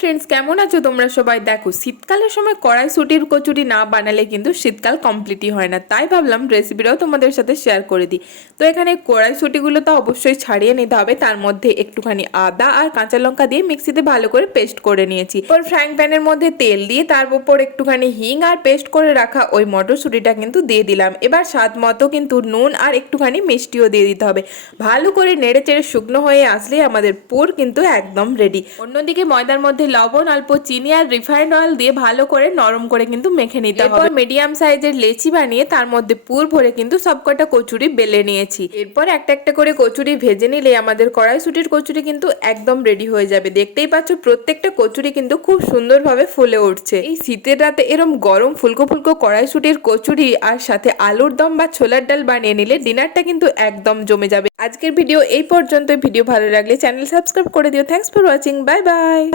Friends, কেমন আছো তোমরা সবাই? দেখো, শীতকালের সময় কড়াইশুঁটির কচুরি না বানালে কিন্তু শীতকাল কমপ্লিটই হয় না। তাই ভাবলাম রেসিপিটাও তোমাদের সাথে শেয়ার করে দিই। তো এখানে কড়াইশুঁটিগুলো তো অবশ্যই ছাড়িয়ে নিতে হবে। তার মধ্যে একটুখানি আদা আর কাঁচা লঙ্কা দিয়ে মিক্সিতে ভালো করে পেস্ট করে নিয়েছি। ওর ফ্রাইং প্যানের মধ্যে তেল দিয়ে তার উপর একটুখানি হিং আর পেস্ট করে রাখা ওই মটরশুঁটিটা কিন্তু দিয়ে দিলাম। এবার স্বাদ মতো কিন্তু নুন আর একটুখানি মিষ্টিও দিয়ে দিতে হবে। ভালো করে নেড়ে চেড়ে শুকনো হয়ে আসলে আমাদের পুর কিন্তু একদম রেডি। অন্যদিকে ময়দার মধ্যে লবণ, অল্প চিনি আর রিফাইন্ড অয়েল দিয়ে ভালো করে নরম করে কিন্তু মেখে নিতে হবে। এরপর মিডিয়াম সাইজের লেচি বানিয়ে তার মধ্যে পুর ভরে কিন্তু সবকটা কচুরি বেলে নিয়েছি। এরপর একটা একটা করে কচুরি ভেজে নিলে আমাদের কড়াইশুঁটির কচুরি কিন্তু একদম রেডি হয়ে যাবে। দেখতেই পাচ্ছ প্রত্যেকটা কচুরি কিন্তু খুব সুন্দরভাবে ফুলে উঠছে। এই শীতের রাতে এরম গরম ফুলকো ফুলকো কড়াইশুঁটির কচুরি আর সাথে আলুর দম বা ছোলার ডাল বানিয়ে নিলে ডিনারটা কিন্তু একদম জমে যাবে। আজকের ভিডিও এই পর্যন্ত। ভিডিও ভালো লাগলে চ্যানেল সাবস্ক্রাইব করে দিও। Thanks for watching. Bye bye.